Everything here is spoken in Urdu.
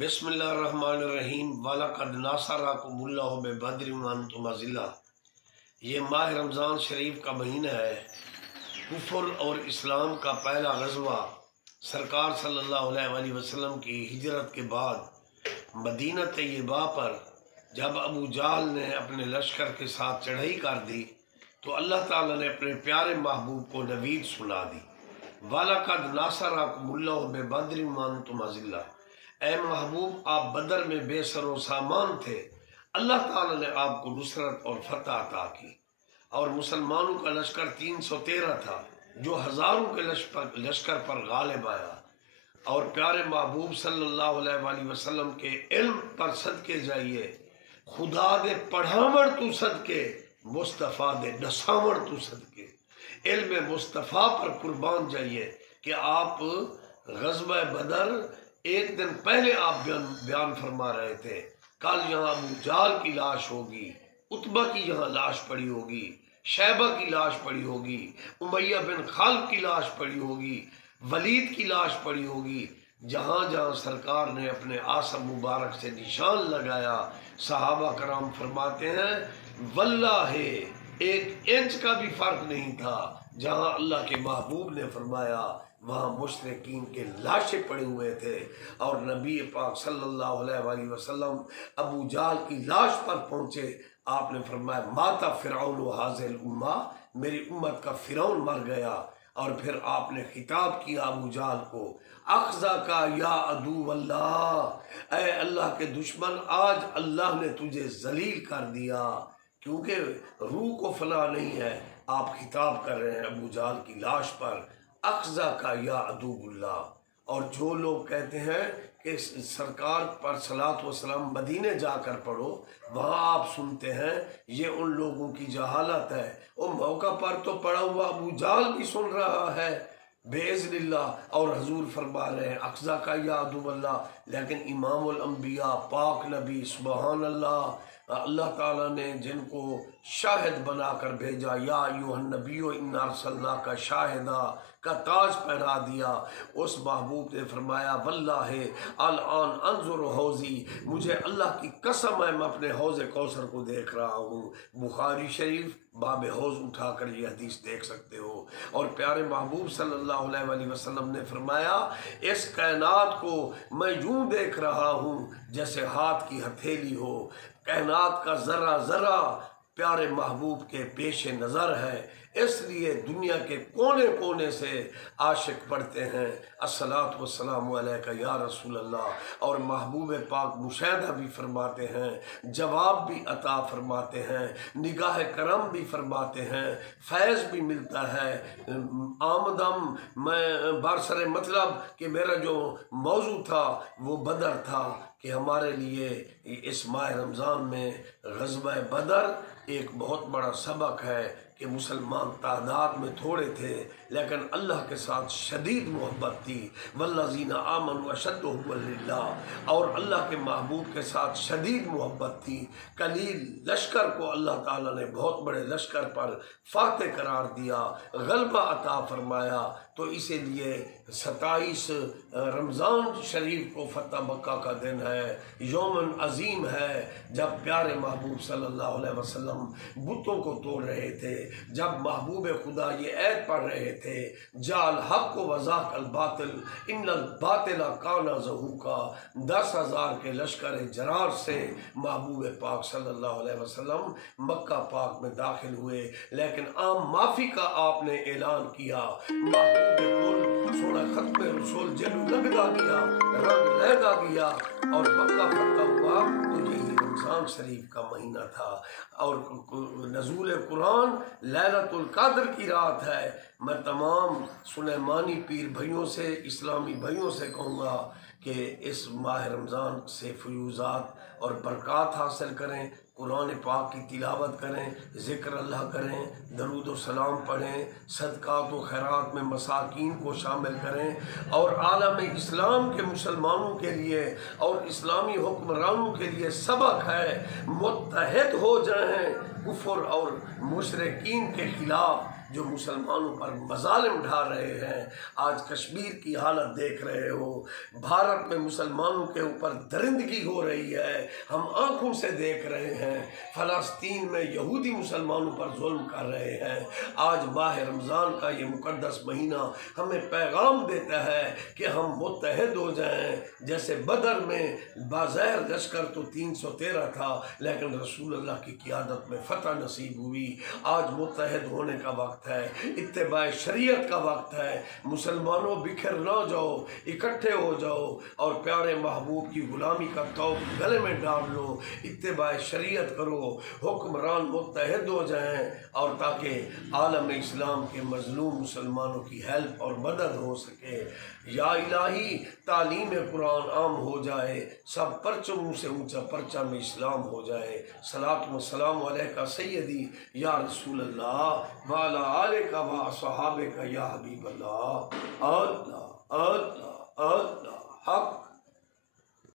بسم اللہ الرحمن الرحیم وَلَقَدْ نَصَرَكُمُ اللَّهُ بِبَدْرٍ وَأَنْتُمْ أَذِلَّةٌ۔ یہ ماہ رمضان شریف کا مہینہ ہے۔ کفر اور اسلام کا پہلا غزوہ سرکار صلی اللہ علیہ وسلم کی ہجرت کے بعد مدینہ طیبہ پر جب ابو جہل نے اپنے لشکر کے ساتھ چڑھائی کر دی تو اللہ تعالیٰ نے اپنے پیارے محبوب کو نوید سنا دی۔ وَلَقَدْ نَصَرَكُمُ اللَّهُ بِبَدْرٍ وَأَنْتُمْ أَذِلَّةٌ۔ اے محبوب، آپ بدر میں بے سر و سامان تھے، اللہ تعالیٰ نے آپ کو نصرت اور فتح عطا کی، اور مسلمانوں کا لشکر 313 تھا جو ہزاروں کے لشکر پر غالب آیا، اور پیارے محبوب صلی اللہ علیہ وسلم کے علم پر صدقے جائیے، خدا دے پڑھاوڑ تو صدقے، مصطفیٰ دے نساوڑ تو صدقے، علم مصطفیٰ پر قربان جائیے کہ آپ غزوہ بدر ایک دن پہلے آپ بیان فرما رہے تھے، کل یہاں ابو جہل کی لاش ہوگی، عتبہ کی یہاں لاش پڑی ہوگی، شیبہ کی لاش پڑی ہوگی، امیہ بن خلف کی لاش پڑی ہوگی، ولید کی لاش پڑی ہوگی۔ جہاں جہاں سرکار نے اپنے آسم مبارک سے نشان لگایا، صحابہ کرام فرماتے ہیں واللہ ایک انچ کا بھی فرق نہیں تھا، جہاں اللہ کے محبوب نے فرمایا وہاں مشرکین کے لاشیں پڑے ہوئے تھے، اور نبی پاک صلی اللہ علیہ وسلم ابو جہل کی لاش پر پہنچے، آپ نے فرمایا ماتا فرعون و حاضر الامہ، میری امت کا فرعون مر گیا، اور پھر آپ نے خطاب کیا ابو جہل کو، اخذا کا یا عدو اللہ، اے اللہ کے دشمن، آج اللہ نے تجھے ذلیل کر دیا، کیونکہ روح کو فنا نہیں ہے۔ آپ خطاب کر رہے ہیں ابو جہل کی لاش پر، اخذا کا یا عدو اللہ۔ اور جو لوگ کہتے ہیں کہ سرکار پر صلاۃ و سلام مدینے جا کر پڑھو، وہاں آپ سنتے ہیں، یہ ان لوگوں کی جہالت ہے، وہ موقع پر تو پڑھا ہوا ابو جہل بھی سن رہا ہے باذن اللہ، اور حضور فرما رہے ہیں اخذا کا یا عدو اللہ، لیکن امام الانبیاء پاک نبی سبحان اللہ، اللہ تعالیٰ نے جن کو شاہد بنا کر بھیجا، یا ایھا النبی انا ارسلناک شاہدا کا تاج پہنا دیا، اس محبوب نے فرمایا واللہ الان انظر حوضی، مجھے اللہ کی قسم ہے میں اپنے حوض کوثر کو دیکھ رہا ہوں۔ بخاری شریف باب حوض اٹھا کر یہ حدیث دیکھ سکتے ہو۔ اور پیارے محبوب صلی اللہ علیہ وسلم نے فرمایا اس کائنات کو میں یوں دیکھ رہا ہوں جیسے ہاتھ کی ہتھیلی ہو، کائنات کا ذرہ ذرہ پیارے محبوب کے پیش نظر ہے، اس لیے دنیا کے کونے کونے سے عاشق پڑھتے ہیں الصلاۃ والسلام علیک یا رسول اللہ، اور محبوب پاک مشاہدہ بھی فرماتے ہیں، جواب بھی عطا فرماتے ہیں، نگاہ کرم بھی فرماتے ہیں، فیض بھی ملتا ہے۔ آمدم میں برسر مطلب کہ میرا جو موضوع تھا وہ بدر تھا، کہ ہمارے لیے اس ماہ رمضان میں غزوہ بدر ایک بہت بڑا سبق ہے کہ مسلمان تعداد میں تھوڑے تھے لیکن اللہ کے ساتھ شدید محبت تھی، والذین آمنوا اشد حبا للہ، اور اللہ کے محبوب کے ساتھ شدید محبت تھی۔ قلیل لشکر کو اللہ تعالیٰ نے بہت بڑے لشکر پر فاتح قرار دیا، غلبہ عطا فرمایا، تو اسی لیے 27 رمضان شریف کو فتح مکہ کا دن ہے، یوم عظیم ہے، جب پیارے محبوب صلی اللہ علیہ وسلم بتوں کو توڑ رہے تھے، جب محبوب خدا یہ عید پڑھ رہے تھے جاء الحق وذاق الباطل ان الباطل کان زہوقا، 10,000 کے لشکر جرار سے محبوب پاک صلی اللہ علیہ وسلم مکہ پاک میں داخل ہوئے، لیکن عام معافی کا آپ نے اعلان کیا، محبوب کل سونا ختم رسول جلو لگدا گیا، رنگ لہدا گیا، اور مکہ فتح ہوا، تو یہی رمضان شریف کا مہینہ تھا، اور نزول قرآن لیلۃ القدر کی رات ہے۔ میں تمام سلیمانی پیر بھائیوں سے، اسلامی بھائیوں سے کہوں گا کہ اس ماہ رمضان سے فیوزات اور برکات حاصل کریں، قرآن پاک کی تلاوت کریں، ذکر اللہ کریں، درود و سلام پڑھیں، صدقات و خیرات میں مساکین کو شامل کریں، اور عالم اسلام کے مسلمانوں کے لیے اور اسلامی حکمرانوں کے لیے سبق ہے، متحد ہو جائیں کفر اور مشرکین کے خلاف، جو مسلمانوں پر مظالم ڈھا رہے ہیں. آج کشمیر کی حالت دیکھ رہے ہو، بھارت میں مسلمانوں کے اوپر درندگی ہو رہی ہے، ہم آنکھوں سے دیکھ رہے ہیں. فلسطین میں یہودی مسلمانوں پر ظلم کر رہے ہیں. آج ماہ رمضان کا یہ مقدس مہینہ ہمیں پیغام دیتا ہے کہ ہم متحد ہو جائیں. جیسے بدر میں بظاہر لشکر تو 313 تھا، لیکن رسول اللہ کی قیادت میں فتح نصیب ہوئی. آج متحد ہونے کا وقت ہے، اتباع شریعت کا وقت ہے. مسلمانوں بکھر نہ جاؤ، اکٹھے ہو جاؤ اور پیارے محبوب کی غلامی کا توق گلے میں ڈال لو. اتباع شریعت کرو، حکمران متحد ہو جائیں، اور تاکہ عالم اسلام کے مظلوم مسلمانوں کی ہیلپ اور مدد ہو سکے. یا الہی تعلیم قرآن عام ہو جائے، سب پرچموں سے اونچا پرچم اسلام ہو جائے. صلاۃ و سلام علیکہ سیدی یا رسول اللہ وعلی آلکہ و اصحابکہ یا حبیب اللہ. اللہ اللہ اللہ حق.